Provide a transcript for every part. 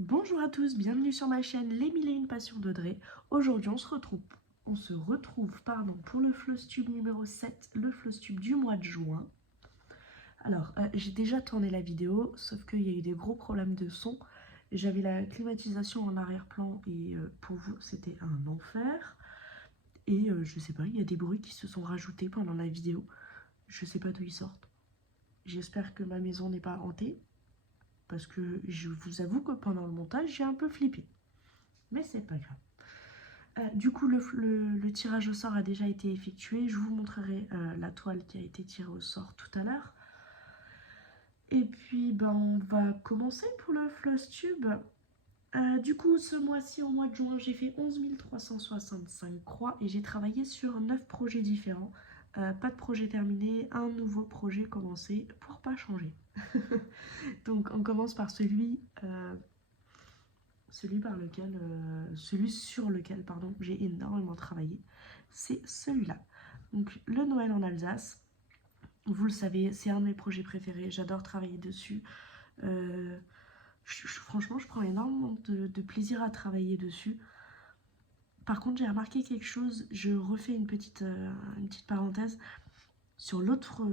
Bonjour à tous, bienvenue sur ma chaîne Les 1001 Passions d'Audrey. Aujourd'hui on se retrouve pour le Flosstube numéro 7, le Flosstube du mois de juin. Alors, j'ai déjà tourné la vidéo, sauf qu'il y a eu des gros problèmes de son. J'avais la climatisation en arrière-plan et pour vous c'était un enfer. Et je sais pas, il y a des bruits qui se sont rajoutés pendant la vidéo. Je sais pas d'où ils sortent. J'espère que ma maison n'est pas hantée. Parce que je vous avoue que pendant le montage, j'ai un peu flippé. Mais c'est pas grave. Du coup, le tirage au sort a déjà été effectué. Je vous montrerai la toile qui a été tirée au sort tout à l'heure. Et puis, ben, on va commencer pour le Flosstube. Du coup, ce mois-ci, au mois de juin, j'ai fait 11 365 croix et j'ai travaillé sur 9 projets différents. Pas de projet terminé, un nouveau projet commencé pour pas changer. Donc, on commence par celui sur lequel j'ai énormément travaillé, c'est celui-là. Donc le Noël en Alsace, vous le savez, c'est un de mes projets préférés, j'adore travailler dessus. Franchement, je prends énormément de plaisir à travailler dessus. Par contre, j'ai remarqué quelque chose, je refais une petite parenthèse. Sur sur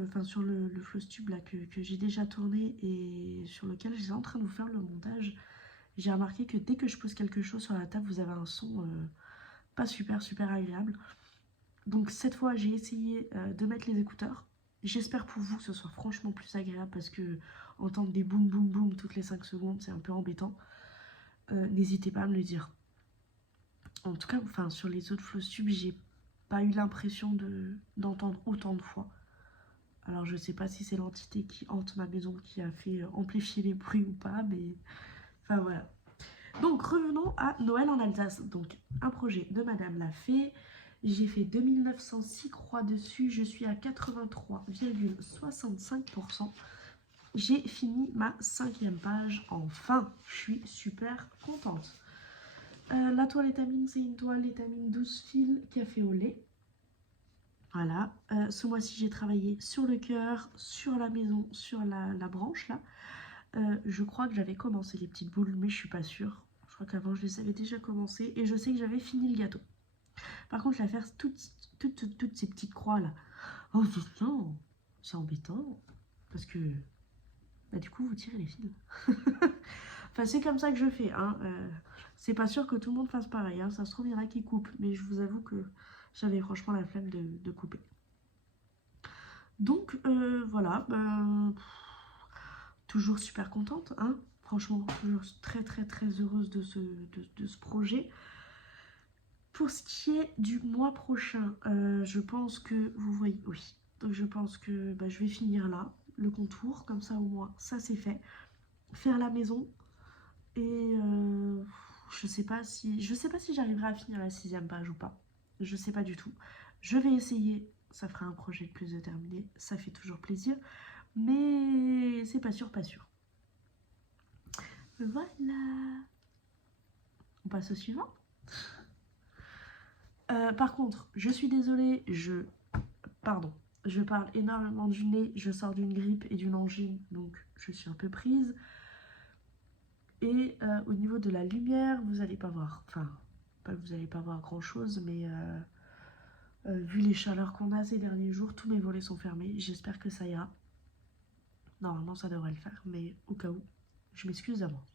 le Flosstube là, que j'ai déjà tourné et sur lequel j'étais en train de vous faire le montage, j'ai remarqué que dès que je pose quelque chose sur la table, vous avez un son pas super agréable. Donc cette fois, j'ai essayé de mettre les écouteurs. J'espère pour vous que ce soit franchement plus agréable parce que entendre des boum boum boum toutes les 5 secondes, c'est un peu embêtant. N'hésitez pas à me le dire. En tout cas, sur les autres Flosstube, j'ai pas eu l'impression d'entendre autant de fois. Alors je sais pas si c'est l'entité qui hante ma maison qui a fait amplifier les bruits ou pas, mais enfin voilà. Donc revenons à Noël en Alsace. Donc un projet de Madame l'a fait. J'ai fait 2906 croix dessus. Je suis à 83,65%. J'ai fini ma 5e page. Enfin, je suis super contente. La toile étamine, c'est une toile étamine 12 fils café au lait. Voilà. Ce mois-ci, j'ai travaillé sur le cœur, sur la maison, sur la branche là. Je crois que j'avais commencé les petites boules, mais je suis pas sûre. Je crois qu'avant, je les avais déjà commencées et je sais que j'avais fini le gâteau. Par contre, la faire toutes ces petites croix là. Oh putain, c'est embêtant. Parce que, bah, du coup, vous tirez les fils. Enfin, c'est comme ça que je fais. Hein. C'est pas sûr que tout le monde fasse pareil. Hein. Ça se trouve, il y en a qui coupent. Mais je vous avoue que j'avais franchement la flemme de couper. Donc, voilà. Toujours super contente. Hein. Franchement, toujours très heureuse de ce projet. Pour ce qui est du mois prochain, je pense que vous voyez, oui. Donc je pense que je vais finir là, le contour, comme ça au moins, ça c'est fait. Faire la maison et je sais pas si j'arriverai à finir la 6e page ou pas. Je sais pas du tout. Je vais essayer, ça fera un projet de plus déterminé, ça fait toujours plaisir, mais c'est pas sûr. Voilà. On passe au suivant. Par contre, je suis désolée, je parle énormément du nez, je sors d'une grippe et d'une angine, donc je suis un peu prise. Et au niveau de la lumière, vous n'allez pas voir, vous n'allez pas voir grand chose, mais vu les chaleurs qu'on a ces derniers jours, tous mes volets sont fermés, j'espère que ça ira. Normalement ça devrait le faire, mais au cas où, je m'excuse d'avance.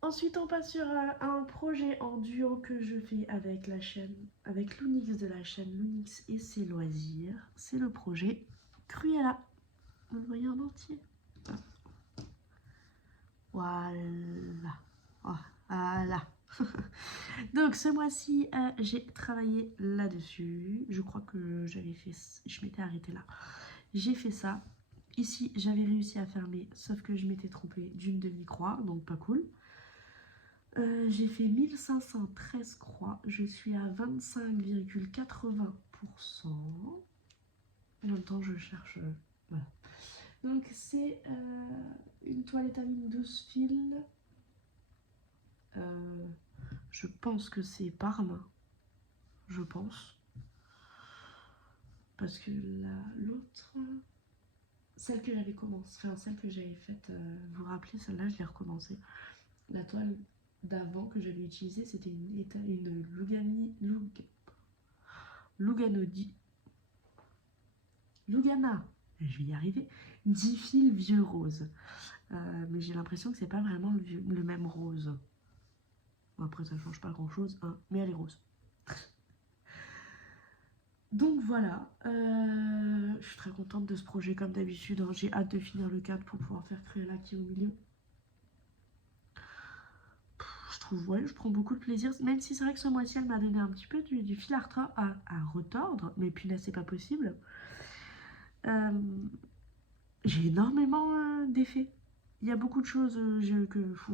Ensuite, on passe sur un projet en duo que je fais avec la chaîne, avec Loonix de la chaîne Loonix et ses loisirs. C'est le projet Cruella. Vous le voyez en entier. Voilà. Voilà. Donc ce mois-ci, j'ai travaillé là-dessus. Je crois que je m'étais arrêtée là. J'ai fait ça. Ici, j'avais réussi à fermer, sauf que je m'étais trompée d'une demi-croix, donc pas cool. J'ai fait 1513 croix, je suis à 25,80%. En même temps, je cherche. Voilà. Donc, c'est une toile étamine 12 fils. Je pense que c'est Parme. Je pense. Parce que l'autre. celle que j'avais commencé, enfin celle que j'avais faite, vous vous rappelez, celle-là, je l'ai recommencée. La toile d'avant que j'avais utilisée, c'était une Lugana, je vais y arriver, 10 fils vieux rose. Mais j'ai l'impression que c'est pas vraiment le même rose. Bon, après, ça change pas grand-chose, hein, mais elle est rose. Donc voilà, je suis très contente de ce projet comme d'habitude, hein. J'ai hâte de finir le cadre pour pouvoir faire créer qui est au milieu. Je trouve, ouais, je prends beaucoup de plaisir, même si c'est vrai que ce mois-ci, elle m'a donné un petit peu du fil à retordre, mais punaise, c'est pas possible. J'ai énormément d'effets. Il y a beaucoup de choses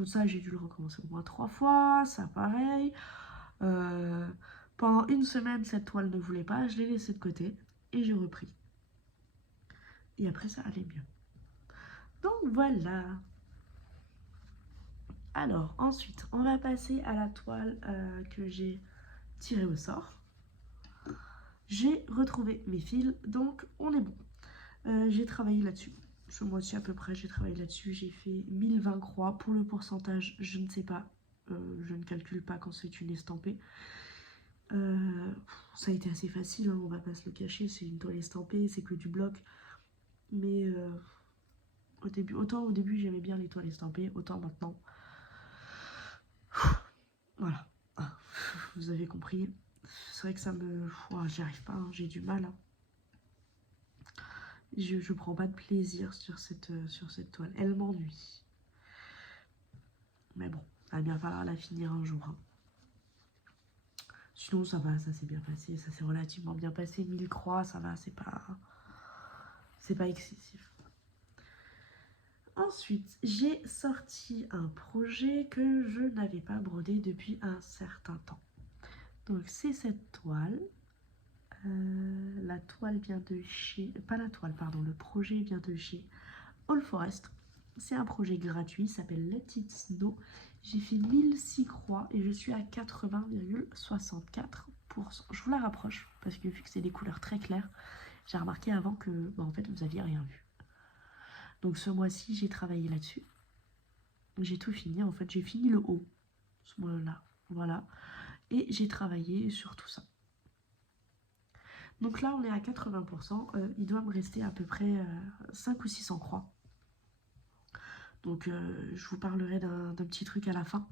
ça, j'ai dû le recommencer au moins 3 fois, ça pareil. Pendant une semaine, cette toile ne voulait pas, je l'ai laissée de côté et j'ai repris. Et après, ça allait mieux. Donc voilà. Alors, ensuite, on va passer à la toile que j'ai tirée au sort. J'ai retrouvé mes fils, donc on est bon. J'ai travaillé là-dessus. Ce mois-ci à peu près, j'ai travaillé là-dessus. J'ai fait 1020 croix. Pour le pourcentage, je ne sais pas. Je ne calcule pas quand c'est une estampée. Ça a été assez facile, hein, on va pas se le cacher. C'est une toile estampée, c'est que du bloc. Mais autant au début j'aimais bien les toiles estampées, autant maintenant. Voilà. Ah, vous avez compris. C'est vrai que ça me... j'y arrive pas, hein, j'ai du mal. Hein. Je prends pas de plaisir sur cette toile. Elle m'ennuie. Mais bon, il va bien falloir la finir un jour. Hein. Sinon, ça va, ça s'est bien passé. Ça s'est relativement bien passé. 1000 croix, ça va, c'est pas excessif. Ensuite, j'ai sorti un projet que je n'avais pas brodé depuis un certain temps. Donc, c'est cette toile. La toile vient de chez... Pas la toile, pardon. Le projet vient de chez All Forest. C'est un projet gratuit, il s'appelle Let It Snow. J'ai fait 1006 croix et je suis à 80,64%. Je vous la rapproche parce que vu que c'est des couleurs très claires, j'ai remarqué avant que en fait vous n'aviez rien vu. Donc ce mois-ci j'ai travaillé là-dessus. J'ai tout fini, en fait j'ai fini le haut, ce mois-là, voilà. Et j'ai travaillé sur tout ça. Donc là on est à 80%, il doit me rester à peu près 5 ou 600 croix. Donc je vous parlerai d'un petit truc à la fin.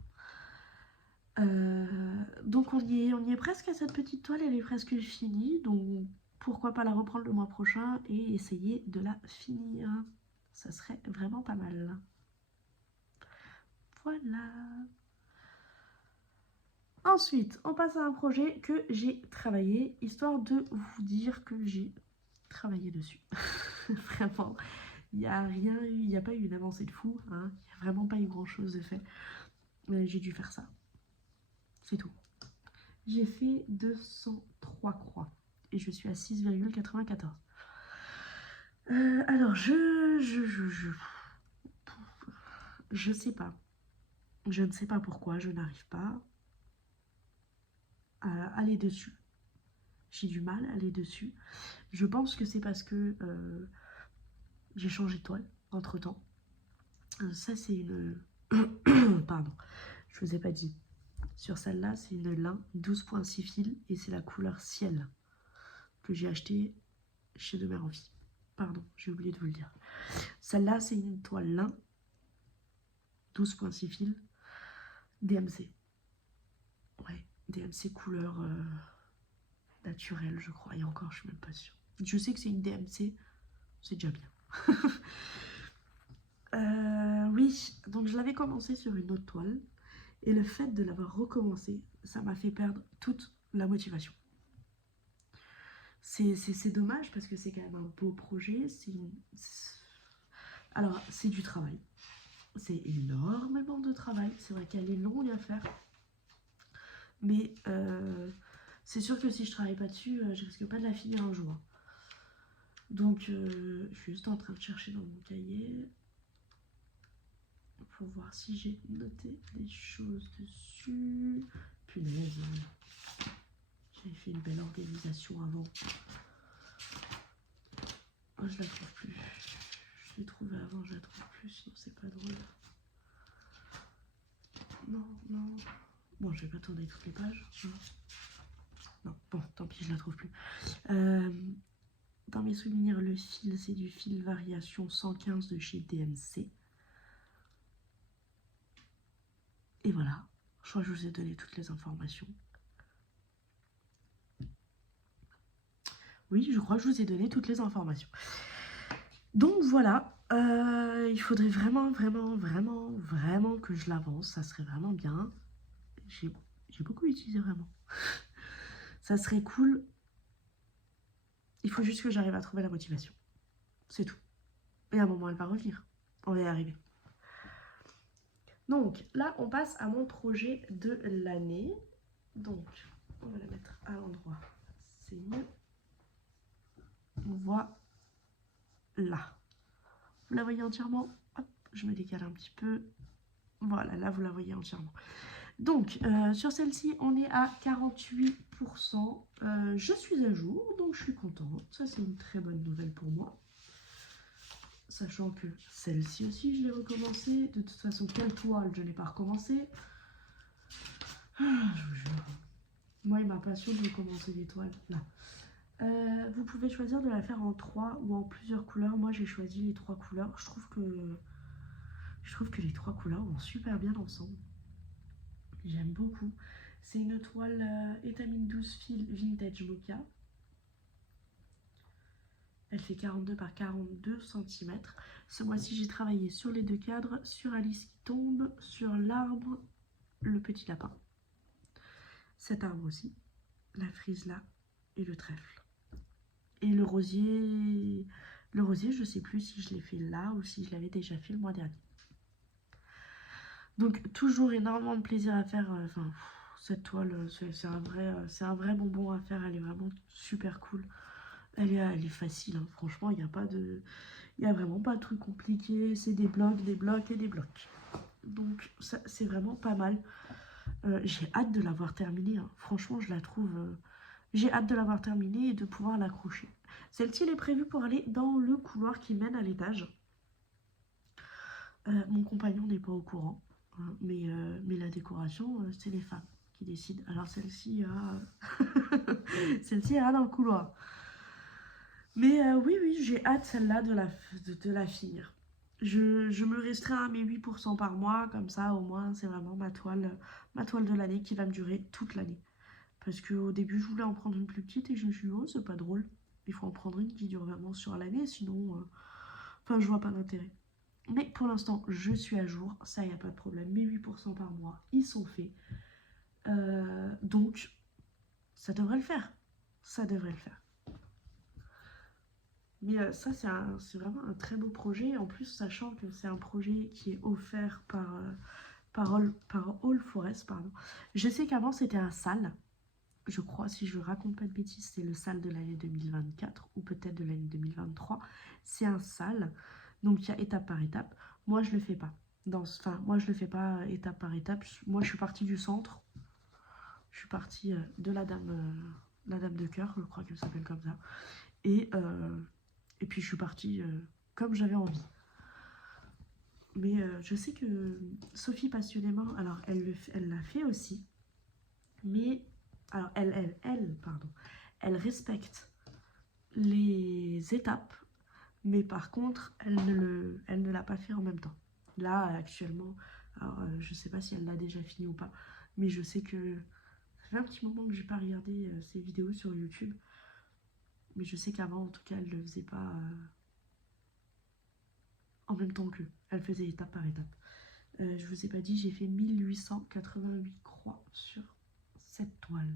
Donc on y est presque à cette petite toile, elle est presque finie. Donc pourquoi pas la reprendre le mois prochain et essayer de la finir. Ça serait vraiment pas mal. Voilà. Ensuite, on passe à un projet que j'ai travaillé, histoire de vous dire que j'ai travaillé dessus. Vraiment, il n'y a rien eu, il n'y a pas eu une avancée de fou, hein. Il n'y a vraiment pas eu grand chose de fait. Mais j'ai dû faire ça. C'est tout. J'ai fait 203 croix et je suis à 6,94. Alors, je sais pas. Je ne sais pas pourquoi je n'arrive pas à aller dessus. J'ai du mal à aller dessus. Je pense que c'est parce que j'ai changé de toile entre temps. Ça, c'est une... Pardon, je vous ai pas dit. Sur celle-là, c'est une lin 12.6 fils et c'est la couleur ciel que j'ai acheté chez De Mère en Vie. Pardon, j'ai oublié de vous le dire. Celle-là, c'est une toile lin 12.6 fils DMC. Ouais, DMC couleur naturelle, je crois. Et encore, je suis même pas sûre. Je sais que c'est une DMC, c'est déjà bien. Oui, donc je l'avais commencé sur une autre toile. Et le fait de l'avoir recommencé, ça m'a fait perdre toute la motivation. C'est dommage parce que c'est quand même un beau projet. Alors, c'est du travail. C'est énormément de travail. C'est vrai qu'elle est longue à faire. Mais c'est sûr que si je travaille pas dessus, je risque pas de la finir un jour. Donc, je suis juste en train de chercher dans mon cahier pour voir si j'ai noté des choses dessus. Punaise, j'avais fait une belle organisation avant. Oh, je la trouve plus. Je l'ai trouvée avant, je la trouve plus, sinon c'est pas drôle. Non, non. Bon, je vais pas tourner toutes les pages. Non, bon, tant pis, je la trouve plus. Dans mes souvenirs, le fil, c'est du fil variation 115 de chez DMC. Et voilà, je crois que je vous ai donné toutes les informations. Oui, je crois que je vous ai donné toutes les informations. Donc voilà, il faudrait vraiment que je l'avance. Ça serait vraiment bien. J'ai beaucoup utilisé vraiment. Ça serait cool. Il faut juste que j'arrive à trouver la motivation. C'est tout. Et à un moment, elle va revenir. On va y arriver. Donc là, on passe à mon projet de l'année. Donc, on va la mettre à l'endroit. C'est mieux. On voit là. Vous la voyez entièrement? Hop, je me décale un petit peu. Voilà, là, vous la voyez entièrement. Donc, sur celle-ci, on est à 48%. Je suis à jour, donc je suis contente. Ça, c'est une très bonne nouvelle pour moi. Sachant que celle-ci aussi, je l'ai recommencée. De toute façon, quelle toile, je n'ai pas recommencé. Je vous jure. Moi et ma passion de recommencer des toiles. Là. Vous pouvez choisir de la faire en 3 ou en plusieurs couleurs. Moi, j'ai choisi les 3 couleurs. Je trouve que les 3 couleurs vont super bien ensemble. J'aime beaucoup. C'est une toile étamine 12 fil vintage mocha. Elle fait 42 par 42 cm. Ce mois-ci, j'ai travaillé sur les 2 cadres, sur Alice qui tombe, sur l'arbre, le petit lapin. Cet arbre aussi, la frise là et le trèfle. Et le rosier, je ne sais plus si je l'ai fait là ou si je l'avais déjà fait le mois dernier. Donc toujours énormément de plaisir à faire. Cette toile, c'est un vrai bonbon à faire. Elle est vraiment super cool. Elle est facile, hein. Franchement, il n'y a vraiment pas de truc compliqué. C'est des blocs et des blocs. Donc ça, c'est vraiment pas mal. J'ai hâte de l'avoir terminée, hein. Franchement, je la trouve... j'ai hâte de l'avoir terminée et de pouvoir l'accrocher. Celle-ci, elle est prévue pour aller dans le couloir qui mène à l'étage. Mon compagnon n'est pas au courant. Hein, mais la décoration, c'est les femmes qui décident. Alors celle-ci ira... celle-ci ira dans le couloir. Mais oui, j'ai hâte celle-là de la finir. Je me restreins à mes 8% par mois, comme ça au moins c'est vraiment ma toile de l'année qui va me durer toute l'année. Parce qu'au début je voulais en prendre une plus petite et je me suis dit oh c'est pas drôle, il faut en prendre une qui dure vraiment sur l'année, sinon je vois pas d'intérêt. Mais pour l'instant je suis à jour, ça y a pas de problème, mes 8% par mois ils sont faits. Donc ça devrait le faire, ça devrait le faire. Mais ça, c'est vraiment un très beau projet. En plus, sachant que c'est un projet qui est offert par All Forest. Pardon. Je sais qu'avant, c'était un SAL. Je crois, si je raconte pas de bêtises, c'est le SAL de l'année 2024 ou peut-être de l'année 2023. C'est un SAL. Donc, il y a étape par étape. Moi, je le fais pas. Moi, je le fais pas étape par étape. Moi, je suis partie du centre. Je suis partie de la dame de cœur, je crois qu'elle s'appelle comme ça. Et puis je suis partie comme j'avais envie. Mais je sais que Sophie passionnément, alors elle l'a fait aussi. Mais alors elle respecte les étapes. Mais par contre, elle ne l'a pas fait en même temps. Là actuellement, alors je sais pas si elle l'a déjà fini ou pas. Mais je sais que ça fait un petit moment que j'ai pas regardé ses vidéos sur YouTube. Mais je sais qu'avant, en tout cas, elle ne le faisait pas en même temps qu'eux. Elle faisait étape par étape. Je vous ai pas dit, j'ai fait 1888 croix sur cette toile.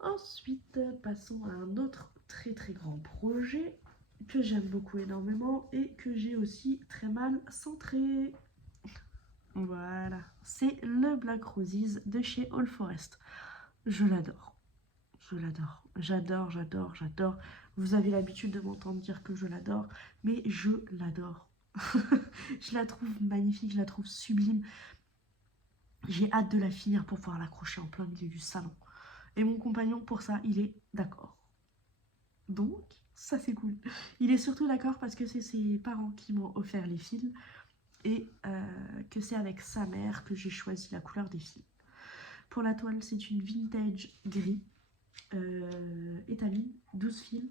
Ensuite, passons à un autre très très grand projet que j'aime beaucoup énormément et que j'ai aussi très mal centré. Voilà, c'est le Black Roses de chez All Forest. Je l'adore. Je l'adore. J'adore. Vous avez l'habitude de m'entendre dire que je l'adore, mais je l'adore. Je la trouve magnifique, je la trouve sublime. J'ai hâte de la finir pour pouvoir l'accrocher en plein milieu du salon. Et mon compagnon, pour ça, il est d'accord. Donc, Ça c'est cool. Il est surtout d'accord parce que c'est ses parents qui m'ont offert les fils et que c'est avec sa mère que j'ai choisi la couleur des fils. Pour la toile, c'est une vintage gris étamine, 12 fils.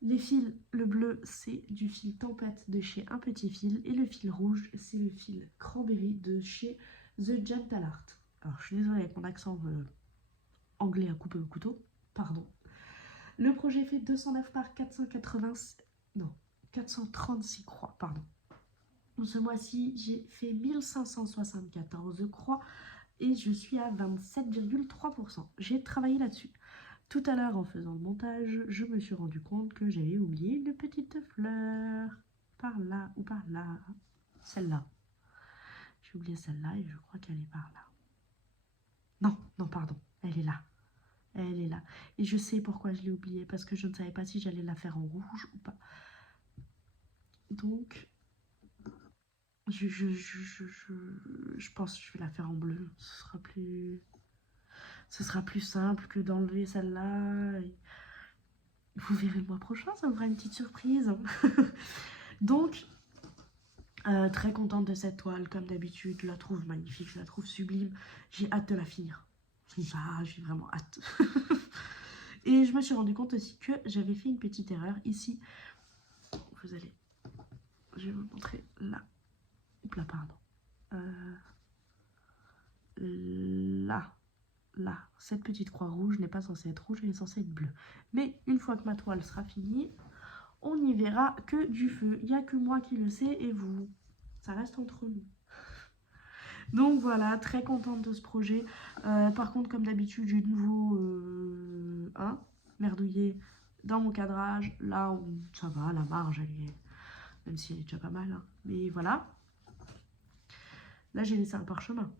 Les fils, le bleu, c'est du fil tempête de chez Un Petit Fil. Et le fil rouge, c'est le fil cranberry de chez The Gentle Art. Alors, je suis désolée avec mon accent anglais à couper au couteau. Pardon. Le projet fait 209 par 480... Non, 436 croix, pardon. Ce mois-ci, j'ai fait 1574 croix et je suis à 27,3%. J'ai travaillé là-dessus. Tout à l'heure, en faisant le montage, je me suis rendu compte que j'avais oublié une petite fleur. Par là ou par là. Celle-là. J'ai oublié celle-là et je crois qu'elle est par là. Non, non, pardon. Elle est là. Elle est là. Et je sais pourquoi je l'ai oubliée. Parce que je ne savais pas si j'allais la faire en rouge ou pas. Donc, je pense que je vais la faire en bleu. Ce sera plus simple que d'enlever celle-là. Vous verrez le mois prochain, ça me fera une petite surprise. Donc, très contente de cette toile, comme d'habitude. Je la trouve magnifique, je la trouve sublime. J'ai hâte de la finir. J'ai vraiment hâte. Et je me suis rendu compte aussi que j'avais fait une petite erreur. Ici, je vais vous montrer là. Oups là, pardon. Là, cette petite croix rouge n'est pas censée être rouge, elle est censée être bleue. Mais une fois que ma toile sera finie, on n'y verra que du feu. Il n'y a que moi qui le sais et vous. Ça reste entre nous. Donc voilà, très contente de ce projet. Par contre, comme d'habitude, j'ai de nouveau merdouillé dans mon cadrage. Là, ça va, la marge, elle est... Même si elle est déjà pas mal. Hein. Mais voilà. Là, j'ai laissé un parchemin.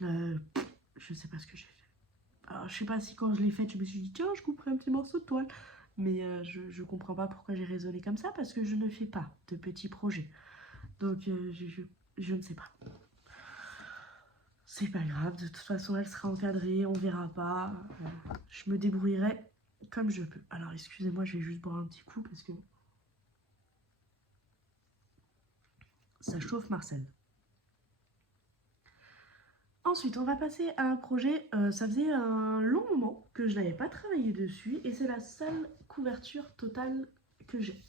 Je sais pas ce que j'ai fait. Alors, je sais pas si quand je l'ai faite, je me suis dit, tiens, je couperai un petit morceau de toile. Mais je comprends pas pourquoi j'ai raisonné comme ça, parce que je ne fais pas de petits projets. Donc, je ne sais pas. C'est pas grave, de toute façon, elle sera encadrée, on verra pas. Je me débrouillerai comme je peux. Alors, excusez-moi, je vais juste boire un petit coup, parce que ça chauffe Marcel. Ensuite, on va passer à un projet, ça faisait un long moment que je n'avais pas travaillé dessus, et c'est la seule couverture totale que j'ai.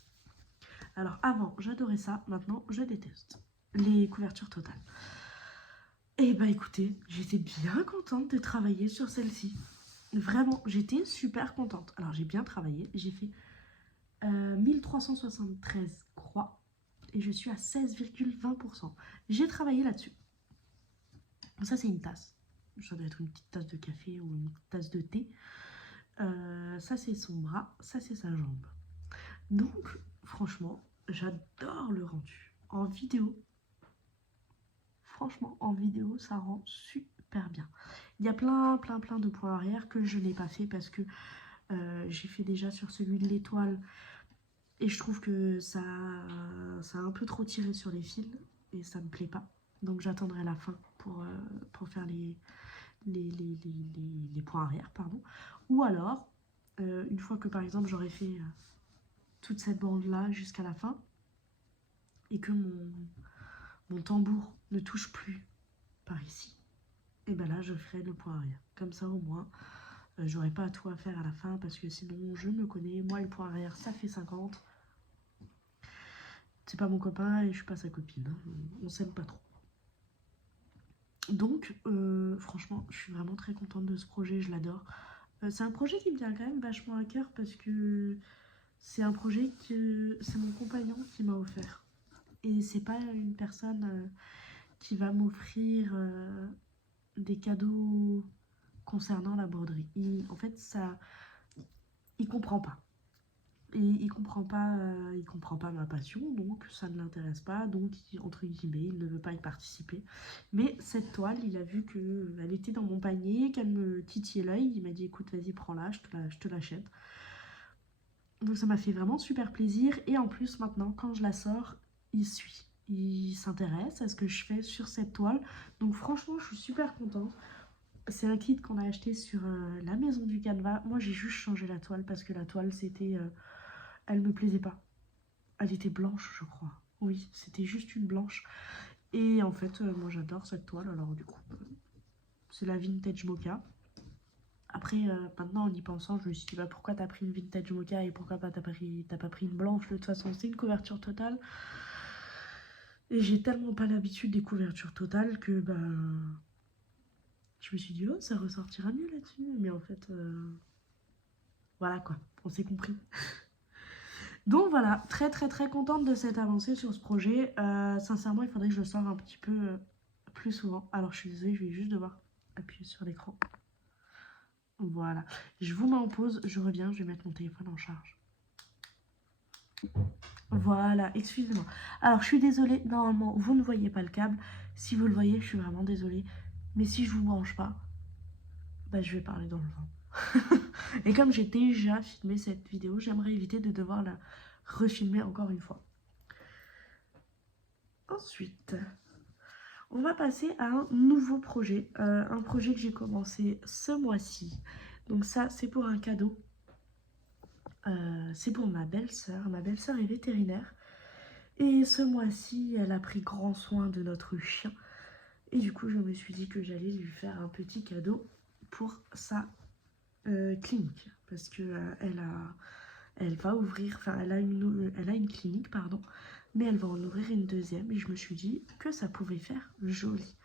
Alors avant, j'adorais ça, maintenant je déteste les couvertures totales. Et bah écoutez, j'étais bien contente de travailler sur celle-ci. Vraiment, j'étais super contente. Alors j'ai bien travaillé, j'ai fait 1373 croix, et je suis à 16,20%. J'ai travaillé là-dessus. Ça, c'est une tasse. Ça doit être une petite tasse de café ou une tasse de thé. Ça, c'est son bras. Ça, c'est sa jambe. Donc, franchement, j'adore le rendu. En vidéo, franchement, en vidéo, ça rend super bien. Il y a plein de points arrière que je n'ai pas fait parce que j'ai fait déjà sur celui de l'étoile. Et je trouve que ça a un peu trop tiré sur les fils et ça me plaît pas. Donc j'attendrai la fin pour faire les points arrière, pardon. Ou alors, une fois que par exemple j'aurai fait toute cette bande là jusqu'à la fin et que mon tambour ne touche plus par ici, et ben là je ferai le point arrière. Comme ça au moins, j'aurai pas tout à faire à la fin parce que sinon je me connais, moi le point arrière ça fait 50. C'est pas mon copain et je suis pas sa copine, hein. On s'aime pas trop. Donc, franchement, je suis vraiment très contente de ce projet, je l'adore. C'est un projet qui me tient quand même vachement à cœur parce que c'est un projet que c'est mon compagnon qui m'a offert. Et c'est pas une personne qui va m'offrir des cadeaux concernant la broderie. En fait, il comprend pas. Et il comprend pas ma passion, donc ça ne l'intéresse pas, donc entre guillemets, il ne veut pas y participer. Mais cette toile, il a vu qu'elle était dans mon panier, qu'elle me titillait l'œil, il m'a dit écoute, vas-y, prends-la, je te l'achète. Donc ça m'a fait vraiment super plaisir, et en plus maintenant, quand je la sors, il suit. Il s'intéresse à ce que je fais sur cette toile, donc franchement, je suis super contente. C'est un kit qu'on a acheté sur la maison du Canva. Moi, j'ai juste changé la toile parce que la toile, c'était... elle me plaisait pas. Elle était blanche, je crois. Oui, c'était juste une blanche. Et en fait, moi, j'adore cette toile. Alors, du coup, c'est la Vintage Mocha. Après, maintenant, en y pensant, je me suis dit, bah, pourquoi t'as pris une Vintage Mocha et pourquoi t'as pas pris une blanche? De toute façon, c'est une couverture totale. Et j'ai tellement pas l'habitude des couvertures totales que, bah... je me suis dit, oh, ça ressortira mieux là-dessus. Mais en fait, voilà quoi, on s'est compris. Donc voilà, très très très contente de cette avancée sur ce projet. Sincèrement, il faudrait que je le sorte un petit peu plus souvent. Alors je suis désolée, je vais juste devoir appuyer sur l'écran. Voilà, je vous mets en pause, je reviens, je vais mettre mon téléphone en charge. Voilà, excusez-moi. Alors je suis désolée, normalement vous ne voyez pas le câble. Si vous le voyez, je suis vraiment désolée. Mais si je vous branche pas, bah, je vais parler dans le vent. Et comme j'ai déjà filmé cette vidéo, j'aimerais éviter de devoir la refilmer encore une fois. Ensuite, on va passer à un nouveau projet. Un projet que j'ai commencé ce mois-ci. Donc ça, c'est pour un cadeau. C'est pour ma belle-sœur. Ma belle-sœur est vétérinaire. Et ce mois-ci, elle a pris grand soin de notre chien. Et du coup, je me suis dit que j'allais lui faire un petit cadeau pour sa clinique. Parce que elle va ouvrir, enfin elle a une clinique, pardon. Mais elle va en ouvrir une deuxième. Et je me suis dit que ça pouvait faire joli.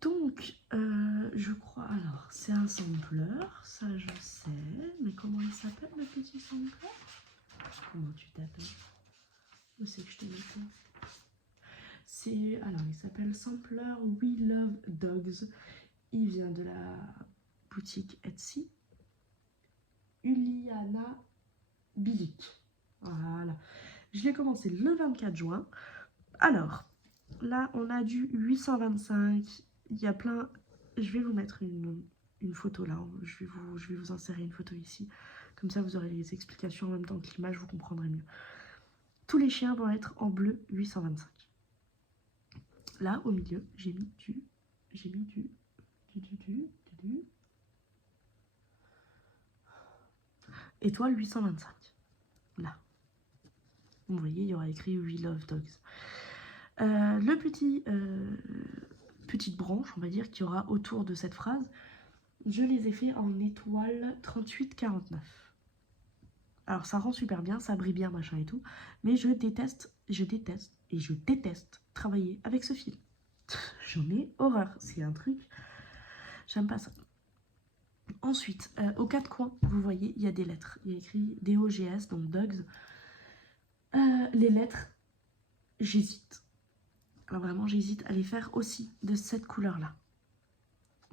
Donc, je crois, alors, c'est un sampleur, ça je sais, mais comment il s'appelle le petit sampleur? Comment tu t'appelles? Où c'est que je te mets ça? C'est, alors, il s'appelle Sampler We Love Dogs. Il vient de la boutique Etsy. Uliana Bilic. Voilà. Je l'ai commencé le 24 juin. Alors, là, on a du 825. Il y a plein... Je vais vous mettre une photo là. Je vais vous insérer une photo ici. Comme ça, vous aurez les explications en même temps que l'image, vous comprendrez mieux. Tous les chiens vont être en bleu 825. Là, au milieu, j'ai mis du étoile 825. Là. Vous voyez, il y aura écrit We Love Dogs. Le petit... petite branche, on va dire, qu'il y aura autour de cette phrase, je les ai fait en étoile 38-49. Alors ça rend super bien, ça brille bien, machin et tout, mais je déteste travailler avec ce fil. J'en ai horreur, c'est un truc, j'aime pas ça. Ensuite, aux quatre coins, vous voyez, il y a des lettres. Il y a écrit DOGS, donc Dogs. Les lettres, j'hésite. Alors vraiment, j'hésite à les faire aussi de cette couleur-là.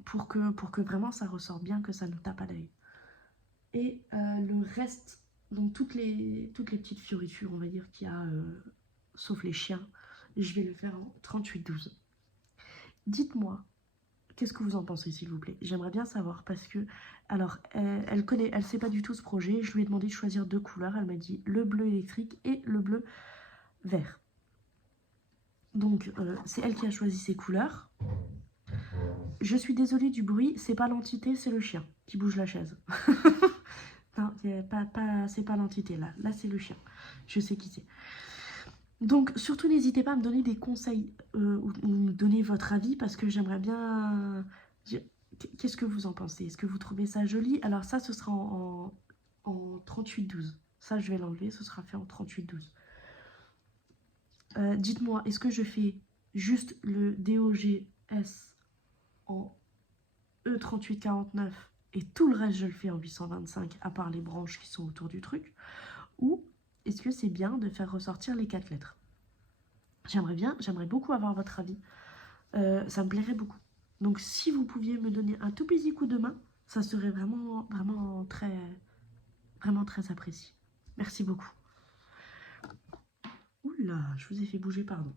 Pour que vraiment ça ressorte bien, que ça ne tape à l'œil. Et le reste, donc toutes les petites fioritures, on va dire qu'il y a, sauf les chiens, je vais le faire en 38-12. Dites-moi, qu'est-ce que vous en pensez, s'il vous plaît? J'aimerais bien savoir parce que, alors, elle sait pas du tout ce projet. Je lui ai demandé de choisir deux couleurs. Elle m'a dit le bleu électrique et le bleu vert. Donc, c'est elle qui a choisi ces couleurs. Je suis désolée du bruit, c'est pas l'entité, c'est le chien qui bouge la chaise. Non, c'est pas l'entité là. Là, c'est le chien. Je sais qui c'est. Donc, surtout, n'hésitez pas à me donner des conseils ou me donner votre avis parce que j'aimerais bien... Qu'est-ce que vous en pensez? Est-ce que vous trouvez ça joli? Alors ça, ce sera en 38-12. Ça, je vais l'enlever. Ce sera fait en 38-12. Dites-moi, est-ce que je fais juste le DOGS en E3849 et tout le reste, je le fais en 825 à part les branches qui sont autour du truc? Ou est-ce que c'est bien de faire ressortir les 4 lettres? J'aimerais beaucoup avoir votre avis. Ça me plairait beaucoup. Donc si vous pouviez me donner un tout petit coup de main, ça serait vraiment très apprécié. Merci beaucoup. Oula, je vous ai fait bouger, pardon.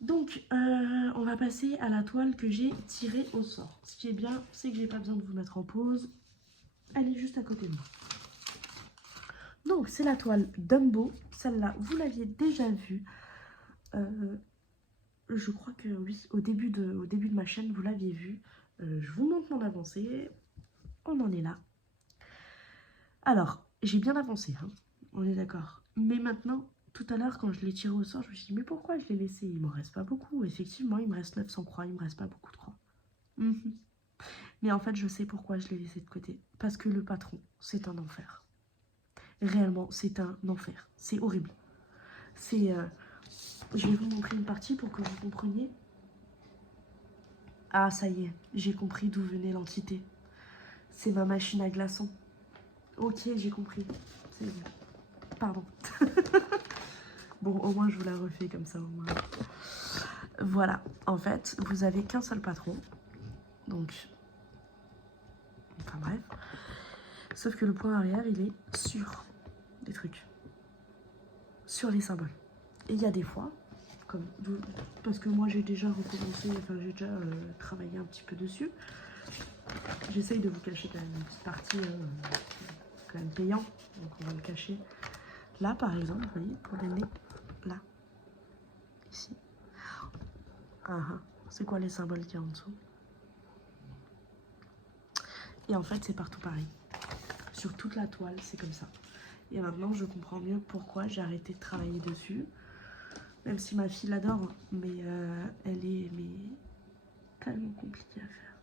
Donc, on va passer à la toile que j'ai tirée au sort. Ce qui est bien, c'est que j'ai pas besoin de vous mettre en pause. Elle est juste à côté de moi. Donc, c'est la toile Dumbo. Celle-là, vous l'aviez déjà vue. Je crois que oui, au début de ma chaîne, vous l'aviez vue. je vous montre mon avancée. On en est là. Alors, j'ai bien avancé, hein, on est d'accord. Mais maintenant, tout à l'heure, quand je l'ai tiré au sort, je me suis dit, mais pourquoi je l'ai laissé? Il m'en reste pas beaucoup. Effectivement, il me reste 900 croix, il me reste pas beaucoup de croix. Mais en fait, je sais pourquoi je l'ai laissé de côté. Parce que le patron, c'est un enfer. Réellement, c'est un enfer. C'est horrible. C'est... je vais vous montrer une partie pour que vous compreniez. Ah, ça y est, j'ai compris d'où venait l'entité. C'est ma machine à glaçons. Ok, j'ai compris. C'est bon. Pardon. Bon, au moins, je vous la refais comme ça, au moins. Voilà. En fait, vous avez qu'un seul patron. Donc... Enfin, bref. Sauf que le point arrière, il est sur des trucs. Sur les symboles. Et il y a des fois, comme parce que moi j'ai déjà recommencé, enfin j'ai déjà travaillé un petit peu dessus. J'essaye de vous cacher quand même une petite partie quand même payant, donc on va le cacher. Là par exemple, vous voyez, pour les nez, là, ici. C'est quoi les symboles qu'il y a en dessous? Et en fait c'est partout pareil. Sur toute la toile, c'est comme ça. Et maintenant je comprends mieux pourquoi j'ai arrêté de travailler dessus. Même si ma fille l'adore, mais elle est tellement compliquée à faire.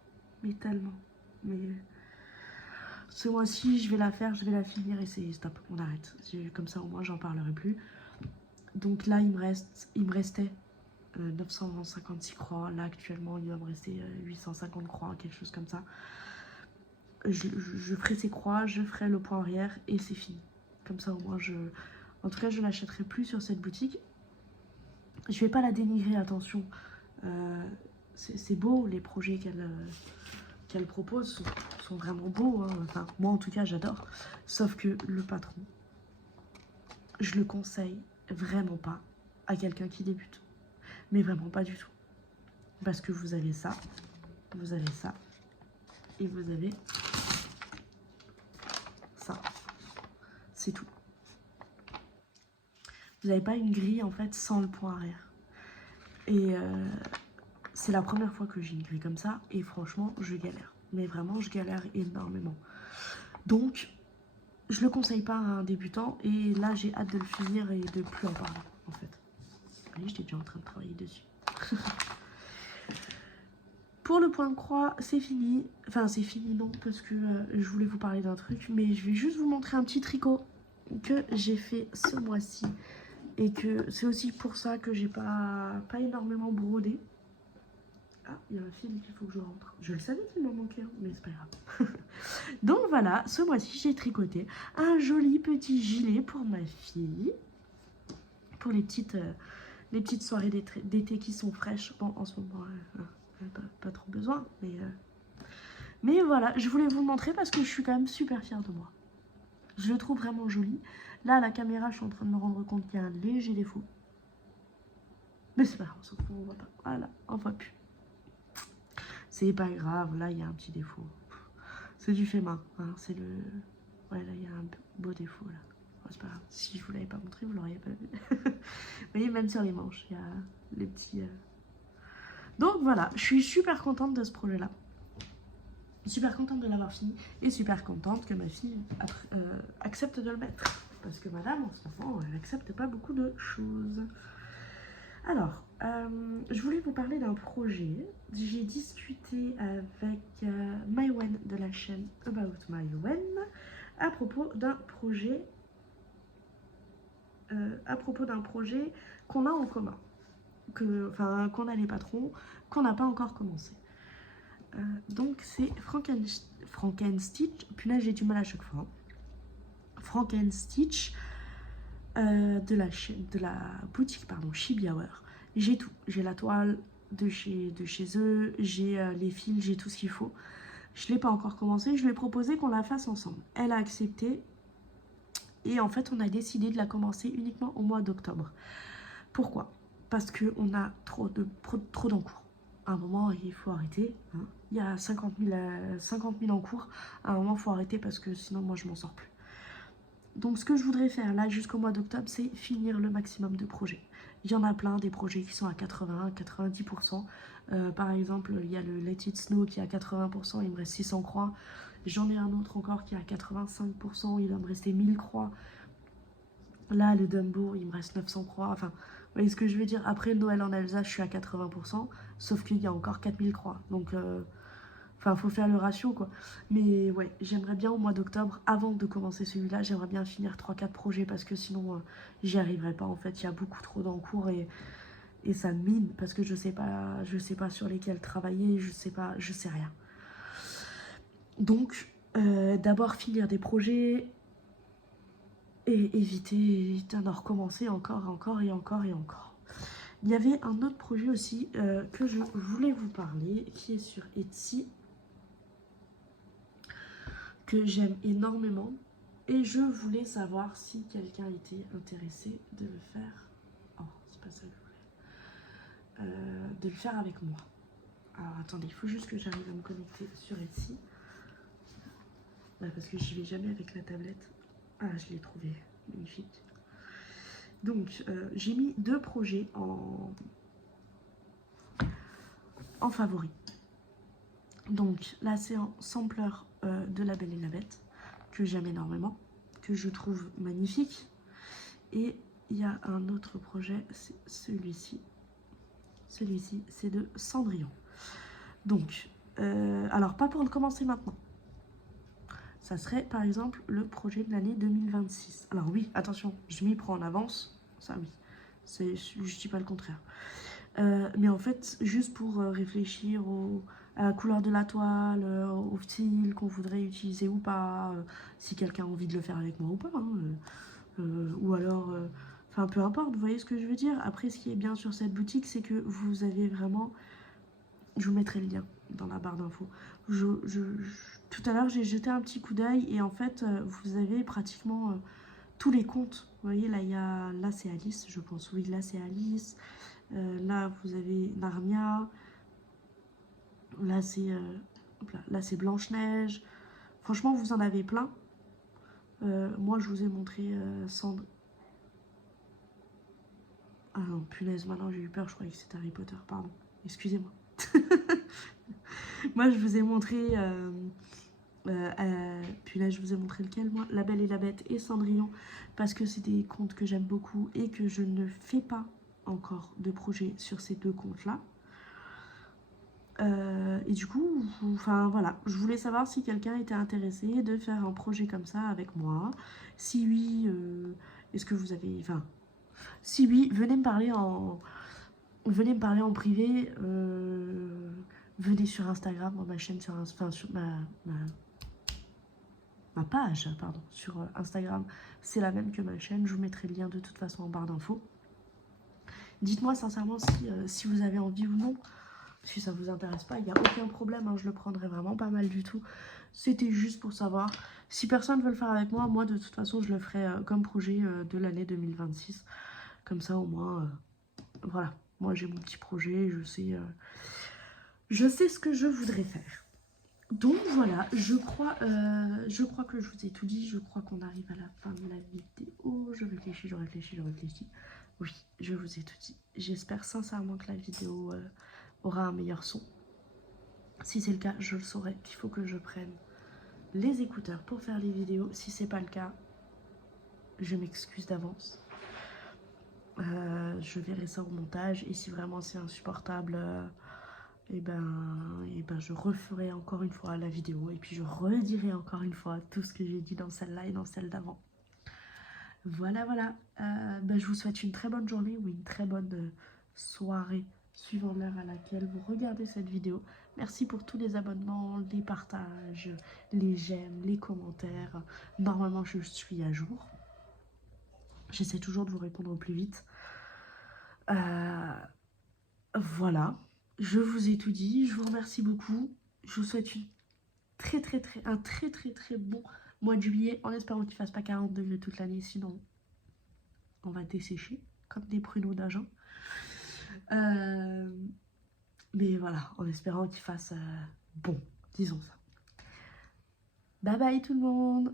Mais tellement. Mais ce mois-ci, je vais la faire, je vais la finir et c'est stop, on arrête. Comme ça, au moins, j'en parlerai plus. Donc là, il me restait 956 croix. Là, actuellement, il va me rester 850 croix, quelque chose comme ça. Je ferai ces croix, je ferai le point arrière et c'est fini. Comme ça, au moins, en tout cas, je l'achèterai plus sur cette boutique. Je vais pas la dénigrer, attention. C'est beau, les projets qu'elle propose sont vraiment beaux. Hein. Enfin, moi, en tout cas, j'adore. Sauf que le patron, je le conseille vraiment pas à quelqu'un qui débute. Mais vraiment pas du tout. Parce que vous avez ça, et vous avez ça. C'est tout. Vous n'avez pas une grille, en fait, sans le point arrière. Et c'est la première fois que j'ai une grille comme ça, et franchement, je galère. Mais vraiment, je galère énormément. Donc, je le conseille pas à un débutant, et là, j'ai hâte de le finir et de plus en parler, en fait. Vous voyez, j'étais déjà en train de travailler dessus. Pour le point de croix, c'est fini. Enfin, c'est fini, non, parce que je voulais vous parler d'un truc, mais je vais juste vous montrer un petit tricot que j'ai fait ce mois-ci. Et que c'est aussi pour ça que j'ai pas énormément brodé. Ah, il y a un film qu'il faut que je rentre. Je le savais qu'il m'en manquait un, mais c'est pas grave. Donc voilà, ce mois-ci, j'ai tricoté un joli petit gilet pour ma fille. Pour les petites soirées d'été qui sont fraîches. Bon, en ce moment, pas trop besoin, mais voilà, je voulais vous le montrer parce que je suis quand même super fière de moi. Je le trouve vraiment joli. Là, à la caméra, je suis en train de me rendre compte qu'il y a un léger défaut. Mais c'est pas grave, on s'en fout, on voit pas. Voilà, on voit plus. C'est pas grave, là, il y a un petit défaut. C'est du fait main, hein, c'est le... Ouais, là, il y a un beau défaut, là. Oh, c'est pas grave, si je vous l'avais pas montré, vous l'auriez pas vu. Vous voyez, même sur les manches, il y a les petits... Donc voilà, je suis super contente de ce projet-là. Super contente de l'avoir fini et super contente que ma fille accepte de le mettre. Parce que madame, en ce moment, elle accepte pas beaucoup de choses. Alors, je voulais vous parler d'un projet. J'ai discuté avec Maïwen de la chaîne About Maïwen à propos d'un projet qu'on a en commun. Qu'on a les patrons, qu'on n'a pas encore commencé. Donc c'est Frankenstitch, punaise j'ai du mal à chaque fois. Frankenstitch de la boutique Chibi Hour. J'ai tout, j'ai la toile de chez eux, j'ai les fils, j'ai tout ce qu'il faut. Je ne l'ai pas encore commencé, je lui ai proposé qu'on la fasse ensemble. Elle a accepté et en fait on a décidé de la commencer uniquement au mois d'octobre. Pourquoi? Parce qu'on a trop d'encours. À un moment, il faut arrêter. Hein. Il y a 50 000 en cours. À un moment, il faut arrêter parce que sinon, moi, je m'en sors plus. Donc ce que je voudrais faire là jusqu'au mois d'octobre, c'est finir le maximum de projets. Il y en a plein, des projets qui sont à 80, 90%. Par exemple, il y a le Let It Snow qui est à 80%, il me reste 600 croix. J'en ai un autre encore qui est à 85%, il va me rester 1000 croix. Là, le Dumbo, il me reste 900 croix. Enfin, vous voyez ce que je veux dire? Après le Noël en Alsace, je suis à 80%, sauf qu'il y a encore 4000 croix. Donc, enfin, faut faire le ratio, quoi. Mais ouais, j'aimerais bien au mois d'octobre, avant de commencer celui-là, j'aimerais bien finir 3-4 projets parce que sinon, j'y arriverai pas. En fait, il y a beaucoup trop d'encours et ça me mine parce que je sais pas sur lesquels travailler, je sais rien. Donc, d'abord finir des projets et éviter d'en recommencer encore et encore. Il y avait un autre projet aussi que je voulais vous parler qui est sur Etsy, que j'aime énormément et je voulais savoir si quelqu'un était intéressé de le faire. Oh, c'est pas ça que je voulais. De le faire avec moi. Alors attendez, il faut juste que j'arrive à me connecter sur Etsy. Parce que j'y vais jamais avec la tablette. Ah, je l'ai trouvé. Magnifique. Donc, j'ai mis 2 projets en favori. Donc, là, c'est un sampler de La Belle et la Bête, que j'aime énormément, que je trouve magnifique. Et il y a un autre projet, c'est celui-ci. Celui-ci, c'est de Cendrillon. Donc, alors, pas pour le commencer maintenant. Ça serait, par exemple, le projet de l'année 2026. Alors oui, attention, je m'y prends en avance. Ça, oui. Je dis pas le contraire. Mais en fait, juste pour réfléchir à la couleur de la toile, au style qu'on voudrait utiliser ou pas, si quelqu'un a envie de le faire avec moi ou pas, hein, ou alors, enfin peu importe, vous voyez ce que je veux dire. Après, ce qui est bien sur cette boutique, c'est que vous avez vraiment, je vous mettrai le lien dans la barre d'infos. Tout à l'heure, j'ai jeté un petit coup d'œil et en fait, vous avez pratiquement tous les comptes. Vous voyez, là c'est Alice, je pense. Oui, là c'est Alice. Là, vous avez Narnia. Là, c'est Blanche-Neige. Franchement, vous en avez plein. Moi, je vous ai montré Cendre. Ah non, punaise, maintenant j'ai eu peur. Je croyais que c'était Harry Potter, pardon. Excusez-moi. Moi, je vous ai montré... punaise, je vous ai montré lequel, moi? La Belle et la Bête et Cendrillon. Parce que c'est des contes que j'aime beaucoup et que je ne fais pas encore de projet sur ces 2 contes-là. Et du coup, enfin voilà, je voulais savoir si quelqu'un était intéressé de faire un projet comme ça avec moi. Si oui, est-ce que vous avez... Enfin, si oui, venez me parler en privé. Venez sur Instagram, ma chaîne sur... Enfin, sur ma page, pardon, sur Instagram. C'est la même que ma chaîne. Je vous mettrai le lien de toute façon en barre d'infos. Dites-moi sincèrement si vous avez envie ou non. Si ça vous intéresse pas, il n'y a aucun problème, hein, je le prendrai vraiment pas mal du tout. C'était juste pour savoir. Si personne veut le faire avec moi, moi de toute façon je le ferai comme projet de l'année 2026. Comme ça au moins, voilà. Moi j'ai mon petit projet, je sais ce que je voudrais faire. Donc voilà, je crois que je vous ai tout dit. Je crois qu'on arrive à la fin de la vidéo. Je réfléchis. Oui, je vous ai tout dit. J'espère sincèrement que la vidéo aura un meilleur son. Si c'est le cas, je le saurai qu'il faut que je prenne les écouteurs pour faire les vidéos. Si c'est pas le cas, je m'excuse d'avance. Je verrai ça au montage et si vraiment c'est insupportable, et ben je referai encore une fois la vidéo et puis je redirai encore une fois tout ce que j'ai dit dans celle-là et dans celle d'avant. Voilà. Je vous souhaite une très bonne journée ou une très bonne soirée suivant l'heure à laquelle vous regardez cette vidéo. Merci pour tous les abonnements, les partages, les j'aime, les commentaires. Normalement, je suis à jour. J'essaie toujours de vous répondre au plus vite. Voilà, je vous ai tout dit. Je vous remercie beaucoup. Je vous souhaite un très bon mois de juillet en espérant qu'il ne fasse pas 40 degrés toute l'année. Sinon, on va dessécher comme des pruneaux d'Agen. Mais voilà, en espérant qu'il fasse bon, disons ça. Bye bye tout le monde!